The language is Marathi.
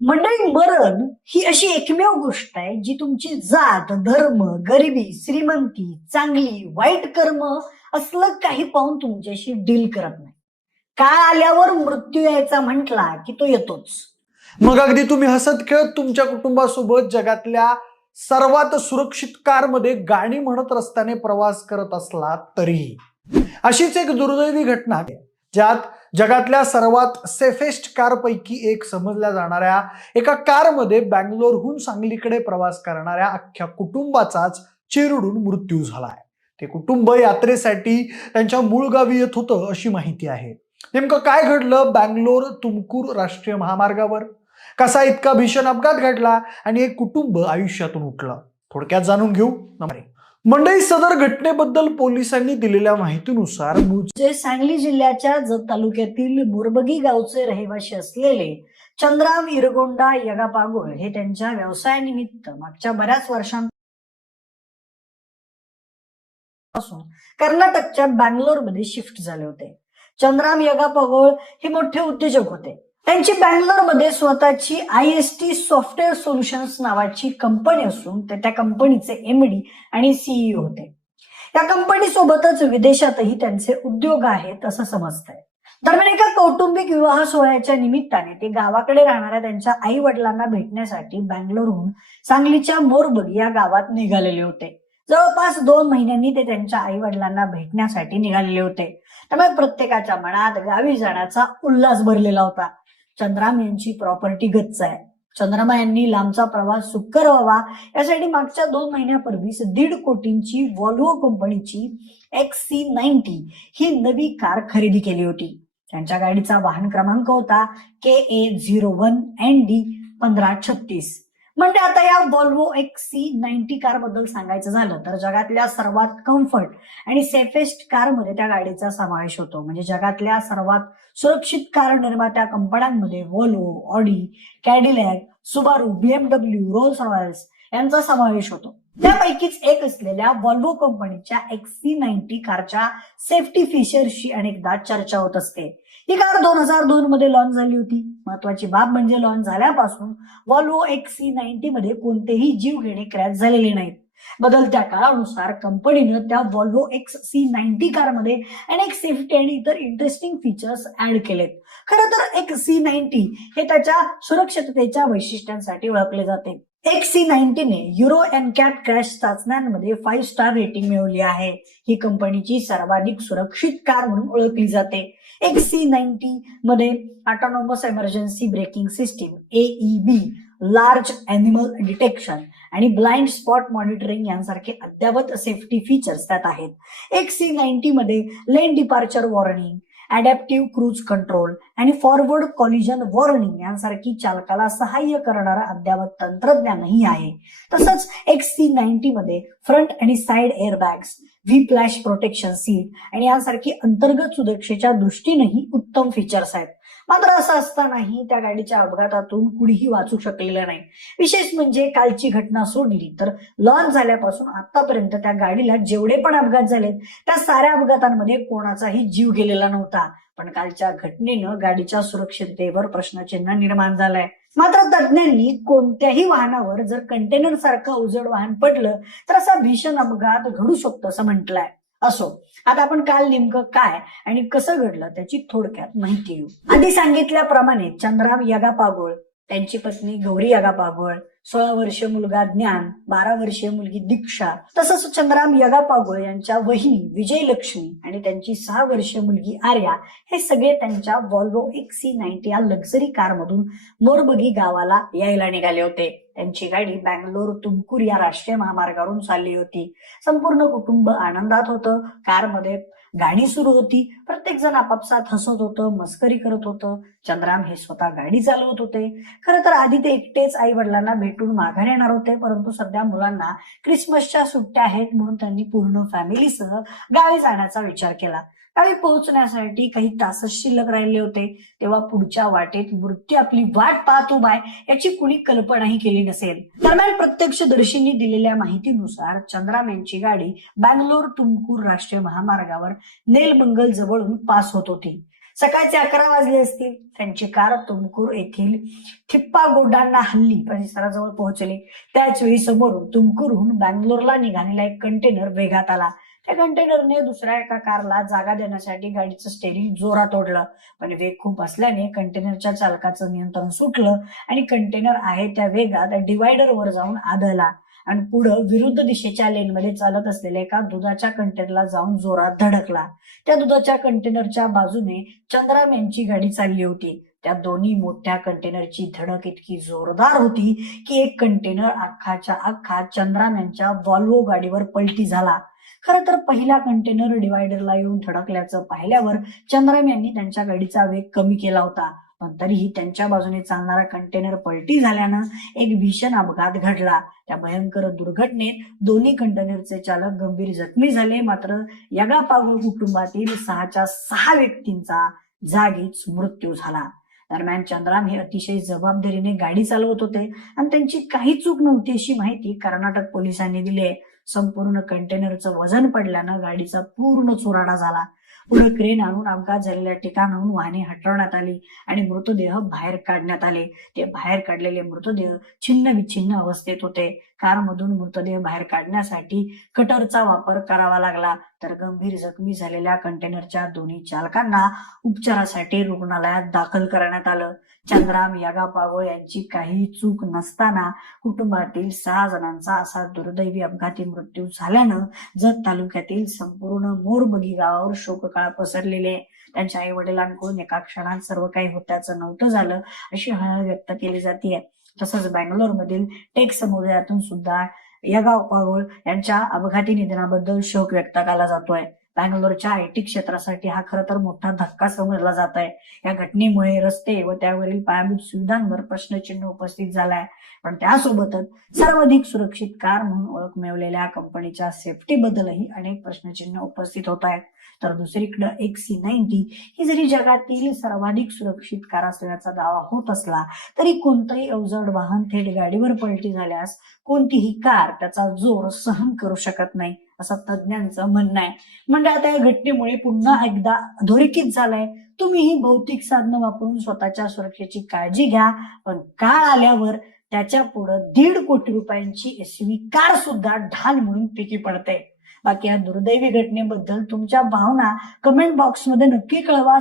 मंडळी, मरण ही अशी एकमेव गोष्ट आहे जी तुमची जात, धर्म, गरिबी, श्रीमंती, चांगली वाईट कर्म असलं काही पाहून तुमच्याशी डील करत नाही. काळ आल्यावर मृत्यू यायचा म्हटला की तो येतोच. मग अगदी तुम्ही हसत खेळत तुमच्या कुटुंबासोबत जगातल्या सर्वात सुरक्षित कारमध्ये गाणी म्हणत रस्त्याने प्रवास करत असला तरीही अशीच एक दुर्दैवी घटना आहे, ज्यात जगातल्या सर्वात सेफेस्ट कारपैकी एक समजल्या जाणाऱ्या एका कारमध्ये बँगलोरहून सांगलीकडे प्रवास करणाऱ्या अख्ख्या कुटुंबाचाच चिरडून मृत्यू झालाय. ते कुटुंब यात्रेसाठी त्यांच्या मूळ गावी येत होतं अशी माहिती आहे. नेमकं काय घडलं बँगलोर तुमकूर राष्ट्रीय महामार्गावर? कसा इतका भीषण अपघात घडला आणि एक कुटुंब आयुष्यातून उठलं? थोडक्यात जाणून घेऊ. मंडळी, सदर घटनेबद्दल पोलिसांनी दिलेल्या माहितीनुसार जे सांगली जिल्ह्याच्या जत तालुक्यातील मुरबगी गावचे रहिवासी असलेले चंद्राम इरगोंडा यगापागोळ हे त्यांच्या व्यवसायानिमित्त मागच्या बऱ्याच वर्षांपासून कर्नाटकच्या बँगलोरमध्ये शिफ्ट झाले होते. चंद्राम यगापागोळ हे मोठे उद्योजक होते. त्यांची बँगलोरमध्ये स्वतःची IST सॉफ्टवेअर सोल्युशन्स नावाची कंपनी असून ते त्या कंपनीचे MD आणि CEO होते. या कंपनी सोबतच विदेशातही त्यांचे उद्योग आहेत असं समजतंय. दरम्यान एका कौटुंबिक विवाह सोहळ्याच्या निमित्ताने ते गावाकडे राहणाऱ्या त्यांच्या आई वडिलांना भेटण्यासाठी बँगलोरहून सांगलीच्या मोरबगी या गावात निघालेले होते. जवळपास 2 महिन्यांनी ते त्यांच्या आई वडिलांना भेटण्यासाठी निघालेले होते. त्यामुळे प्रत्येकाच्या मनात गावी जाण्याचा उल्हास भरलेला होता. चंद्राम यांची प्रॉपर्टी गच्च आहे. चंद्रमा यांनी लांबचा प्रवास सुकर व्हावा यासाठी मागच्या 2 महिन्यापूर्वीच 1.5 कोटींची व्हॉल्वो कंपनीची XC90 ही नवी कार खरेदी केली होती. त्यांच्या गाडीचा वाहन क्रमांक होता KA01ND 1536. म्हणजे आता या व्हॉल्वो XC90 कार बद्दल सांगायचं झालं तर जगातल्या सर्वात कम्फर्ट आणि सेफेस्ट कार मध्ये त्या गाडीचा समावेश होतो. म्हणजे जगातल्या सर्वात सुरक्षित कार निर्मात्या कंपन्यांमध्ये Volvo, Audi, Cadillac, Subaru, BMW, Rolls Royce यांचा समावेश होतो. त्यापैकीच एक असलेल्या व्हॉल्वो कंपनीच्या XC90 कारच्या सेफ्टी फीचर्सची अनेकदा चर्चा होत असते. ही कार 2002 मध्ये लॉन्च झाली होती. महत्वाची बाब म्हणजे लॉन्च झाल्यापासून व्हॉल्वो XC90 मध्ये कोणतेही जीवघेणे क्रॅश झालेले नाहीत. बदलत्या काळानुसार कंपनीनं त्या व्हॉल्वो XC90 कारमध्ये अनेक सेफ्टी आणि इतर इंटरेस्टिंग फीचर्स ऍड केलेत. खरं तर XC90 हे त्याच्या सुरक्षिततेच्या वैशिष्ट्यांसाठी ओळखले जाते. XC90 ने युरो NCAP क्रॅश चाचण्यांमध्ये 5 स्टार रेटिंग मिळवली आहे. ही कंपनीची सर्वाधिक सुरक्षित कार म्हणून ओळखली जाते. XC90 मध्ये autonomous emergency braking system AEB, large animal detection आणि ब्लाइंड स्पॉट मॉनिटरिंग यांसारखे अद्ययावत सेफ्टी फीचर्स त्यात आहेत. XC90 मध्ये lane departure warning, adaptive cruise control आणि फॉरवर्ड कॉलिजन वॉर्निंग यांसारखी चालकाला सहाय्य करणारं अद्ययावत तंत्रज्ञानही आहे. तसंच XC90 मध्ये फ्रंट आणि side airbags, V-flash protection seat आणि यासारखी अंतर्गत सुरक्षेच्या दृष्टीनेही उत्तम फीचर्स आहेत. मात्र असं असतानाही त्या गाडीच्या अपघातातून कुणीही वाचू शकलेलं नाही. विशेष म्हणजे कालची घटना सोडली तर लॉन्च झाल्यापासून आतापर्यंत त्या गाडीला जेवढे पण अपघात झालेत त्या साऱ्या अपघातांमध्ये कोणाचाही जीव गेलेला नव्हता. पण कालच्या घटनेनं गाडीच्या सुरक्षिततेवर प्रश्नचिन्ह निर्माण झालंय. मात्र तज्ज्ञांनी कोणत्याही वाहनावर जर कंटेनर सारखं अवजड वाहन पडलं तर असा भीषण अपघात घडू शकतो असं म्हटलंय. असो, आता आपण काल नेमकं काय आणि कसं घडलं त्याची थोडक्यात माहिती घेऊ. आधी सांगितल्याप्रमाणे चंद्राम यगापागोळ, त्यांची पत्नी गौरी यगापागोळ, 16 वर्षीय मुलगा ज्ञान, 12 वर्षीय मुलगी दीक्षा, तसंच चंद्राम यगापागोळ यांच्या वहिनी विजयलक्ष्मी आणि त्यांची 6 वर्षीय मुलगी आर्या हे सगळे त्यांच्या व्हॉल्वो XC90 या लक्झरी कार मधून मोरबगी गावाला यायला निघाले होते. त्यांची गाडी बँगलोर तुमकूर या राष्ट्रीय महामार्गावरून चालली होती. संपूर्ण कुटुंब आनंदात होतं. कारमध्ये गाणी सुरू होती. प्रत्येक जण आपापसात हसत होतं, मस्करी करत होतं. चंद्राम हे स्वतः गाडी चालवत होते. खरं तर आधी ते एकटेच आई वडिलांना भेटून माघारी येणार होते, परंतु सध्या मुलांना क्रिसमसच्या सुट्ट्या आहेत म्हणून त्यांनी पूर्ण फॅमिलीसह गावी जाण्याचा विचार केला. गावी पोहोचण्यासाठी काही तासच शिल्लक राहिले होते तेव्हा पुढच्या वाटेत मृत्यू आपली वाट पाहत उभा आहे याची कुणी कल्पनाही केली नसेल. दरम्यान प्रत्यक्षदर्शींनी दिलेल्या माहितीनुसार चंद्राम यांची गाडी बँगलोर तुमकूर राष्ट्रीय महामार्गावर नेलबंगल जवळून पास होत होती. सकाळचे 11 वाजले असतील. त्यांची कार तुमकुर येथील थिप्पागोडांना हल्ली परिसराजवळ पोहोचली. त्याच वेळी समोरून तुमकुरहून बँगलोरला निघालेला एक कंटेनर वेगात आला. त्या कंटेनरने दुसऱ्या एका कारला जागा देण्यासाठी गाडीचं स्टेरिंग जोरात ओढलं, पण वेग खूप असल्याने कंटेनरच्या चालकाचं नियंत्रण सुटलं आणि कंटेनर आहे त्या वेगात डिवायडरवर जाऊन आदळला आणि पुढं विरुद्ध दिशेच्या लेनमध्ये चालत असलेल्या एका दुधाच्या कंटेनरला जाऊन जोरात धडकला. त्या दुधाच्या कंटेनरच्या बाजूने चंद्राम यांची गाडी चालली होती. त्या दोन्ही मोठ्या कंटेनरची धडक इतकी जोरदार होती की एक कंटेनर अख्खाच्या अख्खा चंद्राम यांच्या वॉल्वो गाडीवर पलटी झाला. खरं तर पहिला कंटेनर डिवायडरला येऊन धडकल्याचं पाहिल्यावर चंद्राम यांनी त्यांच्या गाडीचा वेग कमी केला होता, पण तरीही त्यांच्या बाजूने चालणारा कंटेनर पलटी झाल्यानं एक भीषण अपघात घडला. त्या भयंकर दुर्घटनेत दोन्ही कंटेनरचे चालक गंभीर जखमी झाले. मात्र यगापागो कुटुंबातील 6च्या 6 व्यक्तींचा जागीच मृत्यू झाला. दरम्यान चंद्राम हे अतिशय जबाबदारीने गाडी चालवत होते आणि त्यांची काही चूक नव्हती अशी माहिती कर्नाटक पोलिसांनी दिली आहे. संपूर्ण कंटेनरचं वजन पडल्यानं गाडीचा पूर्ण चुराडा झाला. पुढे क्रेन आणून अपघात झालेल्या ठिकाणाहून वाहने हटवण्यात आली आणि मृतदेह बाहेर काढण्यात आले. ते बाहेर काढलेले मृतदेह छिन्न विच्छिन्न अवस्थेत होते. कारमधून मृतदेह बाहेर काढण्यासाठी कटरचा वापर करावा लागला, तर गंभीर जखमी झालेल्या कंटेनरच्या दोन्ही चालकांना उपचारासाठी रुग्णालयात दाखल करण्यात आलं. चंद्राम यागापागो यांची काही चूक नसताना कुटुंबातील 6 जणांचा असा दुर्दैवी अपघाती मृत्यू झाल्यानं जत तालुक्यातील संपूर्ण मोरबगी गावावर शोककळा पसरलेली आहे. त्यांच्या आई वडिलांकडून एका क्षणात सर्व काही होत्याचं नव्हतं झालं अशी हळहळ व्यक्त केली जाते. तसंच बँगलोरमधील टेक समुदायातून सुद्धा यगापागो यांच्या अपघाती निधनाबद्दल शोक व्यक्त केला जातोय. बँगलोरच्या आयटी क्षेत्रासाठी हा खरं तर मोठा धक्का समजला जात आहे. या घटनेमुळे रस्ते व त्यावरील पायाभूत सुविधांवर प्रश्नचिन्ह उपस्थित झालाय, पण त्यासोबतच सर्वाधिक सुरक्षित कार म्हणून ओळख मिळवलेल्या कंपनीच्या सेफ्टीबद्दलही अनेक प्रश्नचिन्ह उपस्थित होत आहेत. तर दुसरीकडे XC90 ही जरी जगातील सर्वाधिक सुरक्षित कार असल्याचा दावा होत असला तरी कोणतंही अवजड वाहन थेट गाडीवर पलटी झाल्यास कोणतीही कार त्याचा जोर सहन करू शकत नाही असं तज्ज्ञांचं म्हणणं आहे. म्हणजे आता या घटनेमुळे पुन्हा एकदा अधोरेखित झालंय, तुम्हीही भौतिक साधनं वापरून स्वतःच्या सुरक्षेची काळजी घ्या, पण काळ आल्यावर त्याच्या पुढे 1.5 कोटी रुपयांची SUV कार सुद्धा ढाल म्हणून फिकी पडते. बाकी या दुर्दैवी घटनेबद्दल तुमच्या भावना कमेंट बॉक्समध्ये नक्की कळवा.